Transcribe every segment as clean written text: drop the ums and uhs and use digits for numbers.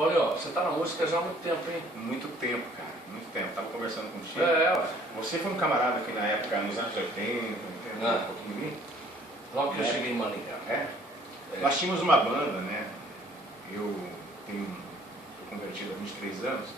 Paulinho, você tá na música já há muito tempo, hein? Muito tempo, cara. Muito tempo. Tava conversando contigo. Ué. Você foi um camarada aqui na época, nos anos 80, um pouquinho ali. Logo que eu cheguei em Maringá. Nós tínhamos uma banda, né? Eu tô convertido há 23 anos.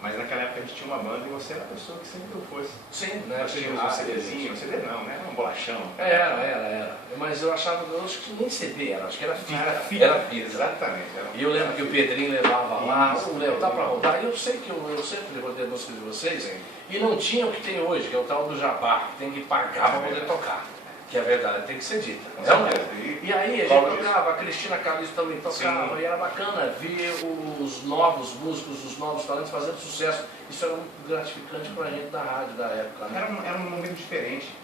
Mas naquela época a gente tinha uma banda e você era a pessoa que sempre deu força. Sim, né? Nós tínhamos um CDzinho, um CD não, né? Um bolachão. Era. Mas eu achava, eu acho que nem CD era, acho que era fita. Era fita, exatamente. E eu lembro que o Pedrinho levava lá, o Léo, tá pra rodar. E eu sei que eu sempre rodei a música de vocês. Sim. E não tinha o que tem hoje, que é o tal do jabá, que tem que pagar pra poder tocar. Que é verdade, tem que ser dita. E aí a gente tocava, a Cristina Calixto também tocava, e era bacana ver os novos músicos, os novos talentos fazendo sucesso. Isso era muito gratificante pra gente da rádio da época. Né? Era um momento diferente.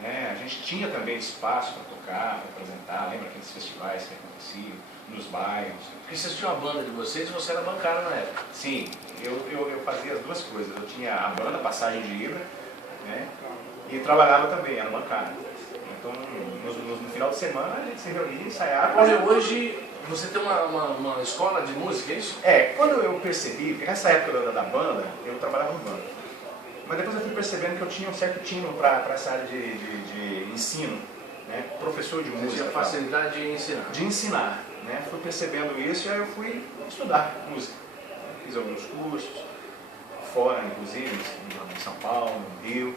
Né? A gente tinha também espaço para tocar, para apresentar, lembra aqueles festivais que aconteciam, nos bairros. Porque vocês tinham a banda de vocês e você era bancário na época. Sim, eu fazia as duas coisas. Eu tinha a banda Passagem de Ida, né? E trabalhava também, era bancário. Então, no final de semana, a gente se reunia, ensaiava. Olha, hoje você tem uma escola de música, é isso? Quando eu percebi, porque nessa época da banda, eu trabalhava no banda. Mas depois eu fui percebendo que eu tinha um certo tino para essa área de ensino, né? Professor de música. Você tinha facilidade de ensinar. De ensinar, né? Fui percebendo isso e aí eu fui estudar música. Fiz alguns cursos, fora inclusive, em São Paulo, no Rio.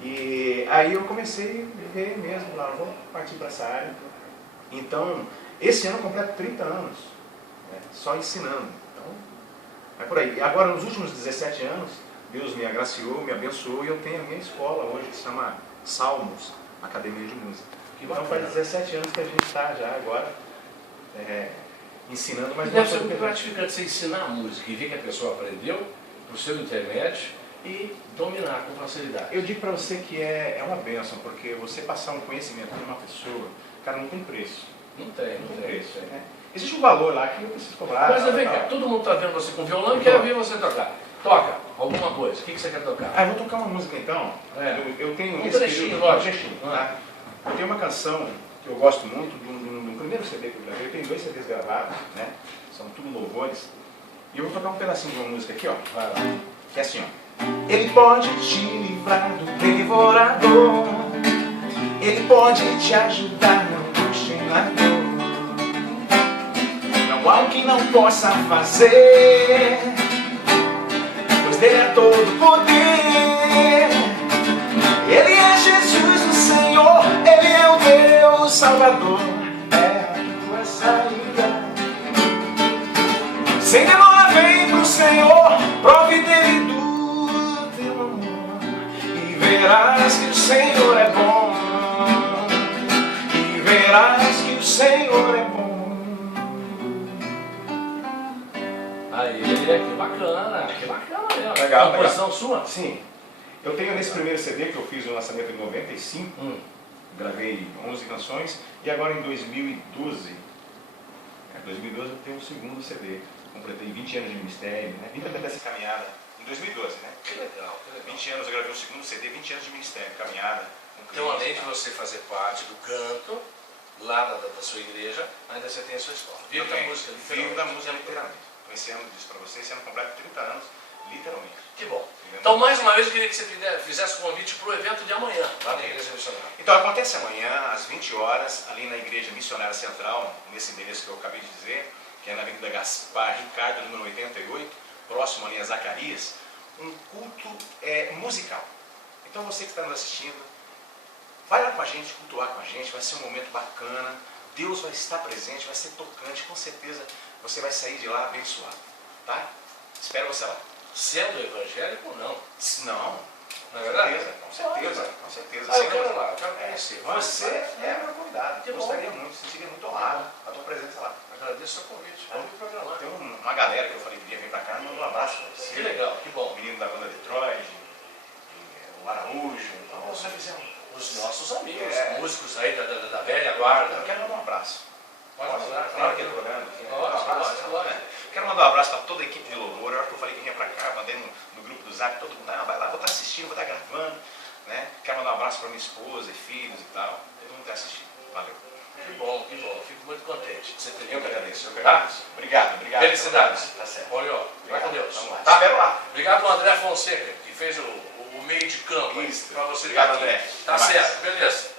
E aí eu comecei a ver mesmo, lá, vou partir para essa área. Então, esse ano eu completo 30 anos, né, só ensinando. Então, é por aí. E agora, nos últimos 17 anos, Deus me agraciou, me abençoou e eu tenho a minha escola hoje, que se chama Salmos, Academia de Música. Então faz 17 anos que a gente está já agora ensinando mais. E deve ser muito gratificante você ensinar a música e ver que a pessoa aprendeu por seu intermédio e dominar com facilidade. Eu digo para você que é uma bênção, porque você passar um conhecimento para uma pessoa, cara, não tem preço. Não tem preço. Né? Existe um valor lá que eu preciso cobrar. Mas vem cá, todo mundo está vendo você com violão e quer ver você tocar. Toca alguma coisa. O que você quer tocar? Eu vou tocar uma música então. Eu tenho um trechinho, lógico. Tá? Eu tenho uma canção que eu gosto muito, do primeiro CD que eu gravei. Eu tenho 2 CDs gravados, né? São tudo louvores. E eu vou tocar um pedacinho de uma música aqui, ó. Vai lá. Que é assim, ó. Ele pode te livrar do devorador. Ele pode te ajudar na angústia e na dor. Não há o que não possa fazer, pois dele é todo poder. Ele é Jesus o Senhor, Ele é o Deus Salvador. É a tua saída. Sem demora vem pro Senhor, prove dele do teu amor, e verás que o Senhor é bom. E verás que o Senhor é bom. Aí, que bacana mesmo. Legal, composição sua? Sim. Eu tenho nesse primeiro CD que eu fiz o lançamento em 95, gravei 11 canções, e agora em 2012 eu tenho o segundo CD. Completei 20 anos de ministério, né? 20 anos dessa caminhada, em 2012, né? Que legal. 20 anos eu gravei o segundo CD, 20 anos de ministério, caminhada. Então, além de você fazer parte do canto, lá da sua igreja, ainda você tem a sua escola. Vivo da música, literalmente. Esse ano, disse para você, esse ano completo 30 anos, literalmente. Que bom. Então, mais uma vez, eu queria que você fizesse o convite para o evento de amanhã, lá na Igreja Missionária. Então, acontece amanhã, às 20 horas, ali na Igreja Missionária Central, nesse endereço que eu acabei de dizer, que é na Avenida Gaspar Ricardo, número 88, próximo ali a Zacarias, um culto musical. Então, você que está nos assistindo, vai lá com a gente, cultuar com a gente, vai ser um momento bacana, Deus vai estar presente, vai ser tocante, com certeza você vai sair de lá abençoado, tá? Espero você lá. Sendo evangélico ou não? Não, não é verdade? Com certeza. Eu quero lá, eu quero conhecer. Você é meu convidado. Que gostaria muito, sentiria muito honrado a tua presença lá. Agradeço o seu convite. Vamos programar. Tem uma galera que eu falei que ia vir pra cá, mandou um abraço pra você. Que legal, que bom. O menino da banda Detroit, o Araújo. Nós fizemos os nossos amigos, músicos aí da velha guarda. Eu quero mandar um abraço. Pode mandar, claro que é programa. Quero mandar um abraço para toda a equipe de louvor. Na hora que eu falei que vinha para cá, mandei no grupo do Zap, todo mundo, vai lá, vou estar assistindo, vou estar gravando. Né? Quero mandar um abraço para minha esposa e filhos e tal. Todo mundo está assistindo. Valeu. Que bom. que bom. Fico muito contente de você ter Eu vindo. que agradeço, eu que Tá? agradeço. Obrigado, obrigado. Felicidades. Tá certo. Olha, ó, vai com Deus. Vamos lá. Tá? Espero lá. Obrigado ao André Fonseca, que fez o meio de campo Isso. para você Obrigado, estar aqui. André. Tá Até mais. certo, beleza.